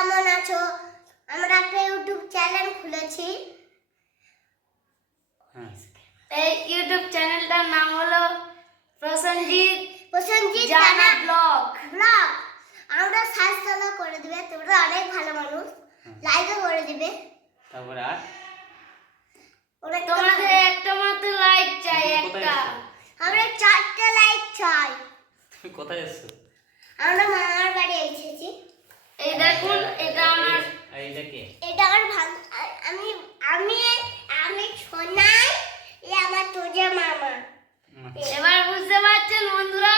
কেমন আছো? আমরা একটা ইউটিউব চ্যানেল খুলেছি। হ্যাঁ। এই ইউটিউব চ্যানেলটার নাম হলো প্রসেনজিৎ প্রসেনজিৎ জানা ব্লগ। ব্লগ। আমরা ফলো করে দিবে তোমরা অনেক ভালো মানুষ। লাইকও করে দিবে। তারপরে আর? তোমাদের একটা মাত্র লাইক চাই একটা। আমরা চারটে লাইক চাই। তুমি কোথায় এসছো? আমরা মামার বাড়ি এসেছি। এই দেখুন এটা আমার এইটা কে? এটা আমার ভাগ আমি আমি আমি সোনাই এ আমার তোজা মামা। হুম, এবার বুঝতে পারছেন বন্ধুরা?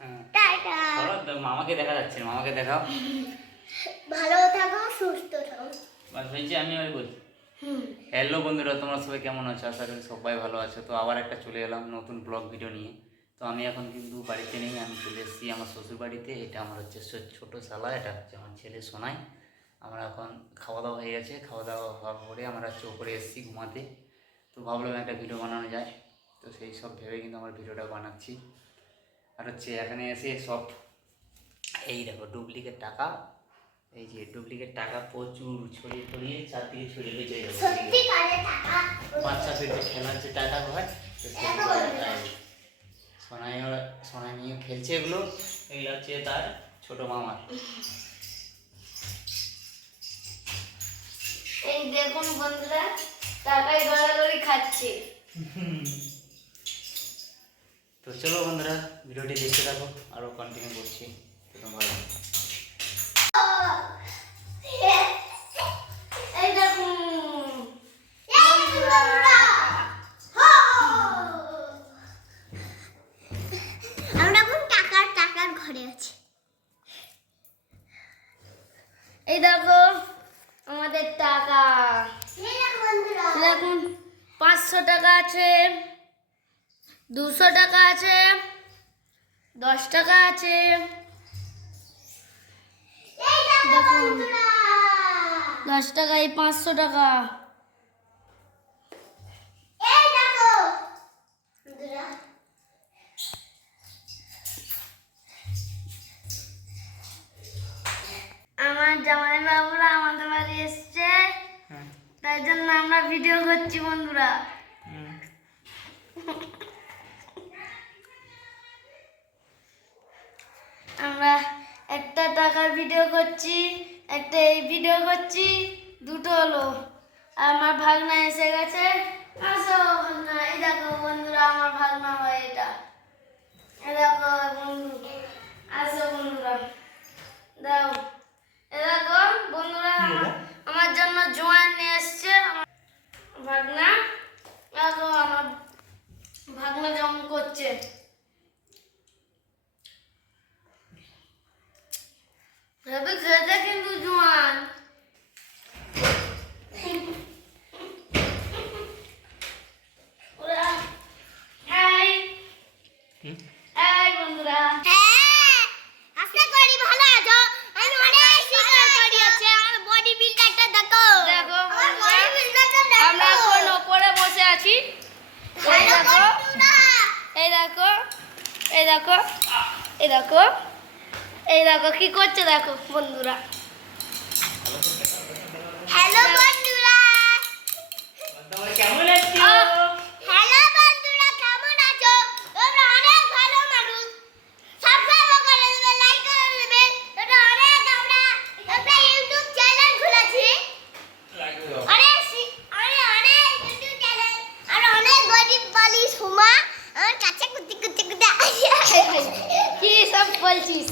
হ্যাঁ। টাটা। মামাকে দেখা যাচ্ছে মামাকে দেখাও। ভালো থাকো সুস্থ থাকো। বাস হয়েছে আমি ওই বলি হ্যালো বন্ধুরা তোমরা সবাই কেমন আছো? আশা করি সবাই ভালো আছো। তো আবার একটা চলে এলাম নতুন ব্লগ ভিডিও নিয়ে। তো আমি এখন কিন্তু বাড়িতে নেই আমি চলে এসেছি আমার শ্বশুর বাড়িতে এটা আমার হচ্ছে ছোট শালা এটা হচ্ছে আমার ছেলে সোনাই। আমরা এখন খাওয়া দাওয়া হয়ে গেছে খাওয়া দাওয়া হওয়ার পরে আমরা হচ্ছে ওপরে এসেছি ঘুমাতে। তো ভাবলাম একটা ভিডিও বানানো যায় তো সেই সব ভেবে কিন্তু আমার ভিডিওটা বানাচ্ছি। আর হচ্ছে এখানে এসে সব এই দেখো ডুপ্লিকেট টাকা এই যে ডুপ্লিকেট টাকা প্রচুর ছড়িয়ে ছড়িয়ে চারদিকে ছড়িয়ে বেঁচে এই দেখো, সত্যি এদিকে। কাজে টাকা। বাচ্চা পেটে খেলার যে টাকা হয়। সোনাই ওরা সোনাই নিয়ে খেলছে এগুলো। এগুলো হচ্ছে তার ছোট মামার এই দেখুন বন্ধুরা টাকায় গড়াগড়ি খাচ্ছে। তো চলো বন্ধুরা ভিডিওটি দেখতে থাকো আরও কন্টিনিউ করছি। তো ভালো দেখুন পাঁচশো টাকা আছে দুশো টাকা আছে দশ টাকা আছে। দেখুন। দশ পাঁচশো টাকা। এই দেখো। বন্ধুরা। আমার জামাই বাবুরা তাই জন্য আমরা ভিডিও করছি বন্ধুরা। আমরা একটা টাকার ভিডিও করছি একটা এই ভিডিও করছি দুটো হলো। আর আমার ভাগনা এসে গেছে। আসো ভাগনা এই দেখো বন্ধুরা আমার ভাগনা হয় এটা। দেখো বন্ধু আসো বন্ধুরা দাও এ দেখো বন্ধুরা আমার- আমার জন্য জোয়ান নিয়ে এসছে আমার ভাগনা দেখো আমার ভাগনা যেমন করছে তবে খেতে কিন্তু জোয়ান ওরা এই হুম। এই বন্ধুরা হ্যাঁ আশা করি ভালো আছো আমি অনেক শিকার করি আছে আমার বডি বিল্ডারটা দেখো দেখো আমার বন্ধুরা, বডি বিল্ডারটা আমরা দেখো। এখন ওপরে বসে আছি। এই দেখো। এই দেখো। এই দেখো কি করছে দেখো বন্ধুরা। হ্যালো বন্ধুরা। কেমন আছো আহ! হ্যালো বন্ধুরা কেমন আছো তোমরা অনেক ভালো মানুষ সাবস্ক্রাইব করে দেবে লাইক করে দেবে তোমরা অনেক আমরা একটা ইউটিউব চ্যানেল খুলেছি অনেক শি- অনেক অনেক ইউটিউব চ্যানেল আর অনেক গরিব বালি সুমা আমার কাছে কুতি কুতি কুতি কি সব বলছিস?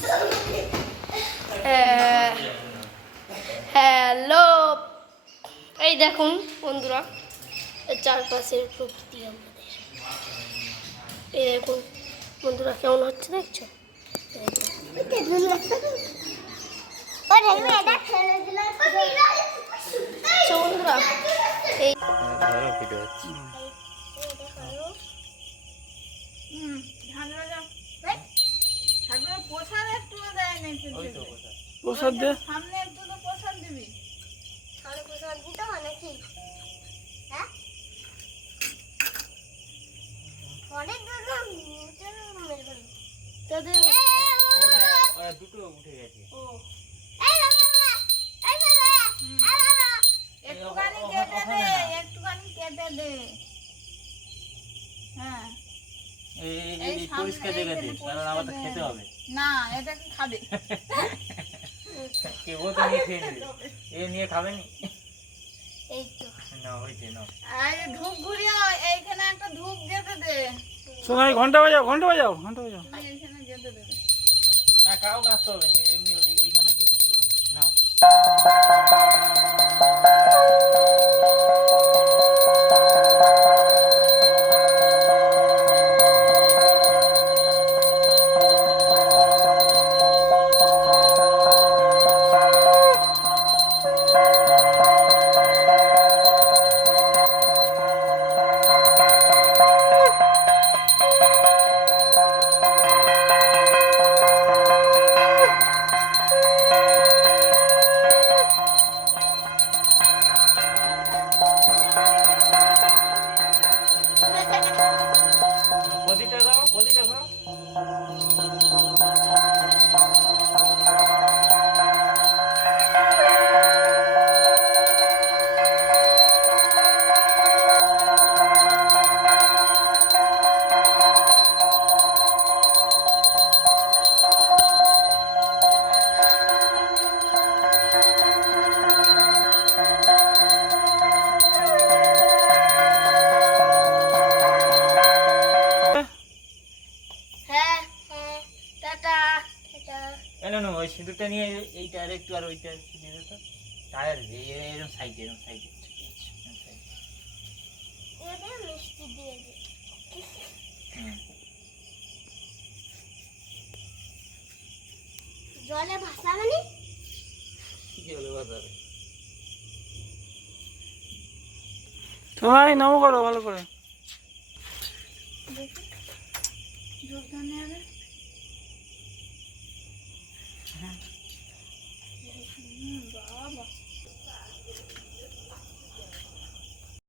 হ্যালো। এই দেখুন বন্ধুরা চারপাশের প্রকৃতি আমাদের। এই দেখুন, বন্ধুরা কেমন হচ্ছে দেখছ? আচ্ছা বন্ধুরা, এই প্রসাদ একটু দেয় প্রসাদ। দে। সামনে একটু তো প্রসাদ দিবি। তাহলে প্রসাদ দিতে হয় নাকি? একটুখানি একটুখানি কেটে দে। হ্যাঁ। খেতে হবে। না এটা কি খাবে? কে ও তো নিয়ে খেয়ে নেবে। এ নিয়ে খাবে নি? এই তো। না হয়েছে না। আর ধূপ ঘুরিয়ে এইখানে একটা ধূপ যেতে দে। ঘণ্টা বাজাও ঘণ্টা বাজাও ঘণ্টা বাজাও। এইখানে যেতে দেবে। না কাউ হবে না এমনি ওইখানে বসে দিলে হবে। নাও টাটা না ওই সিঁদুরটা নিয়ে এইটা আর একটু আর ওইটা একটু দে তো। টায়ার এরকম সাইডে এরকম সাইডে মিষ্টি দিয়ে দে। জলে হলো সবাই নামো করো ভালো করে। যোগদান নেবে ಹಾಕಿ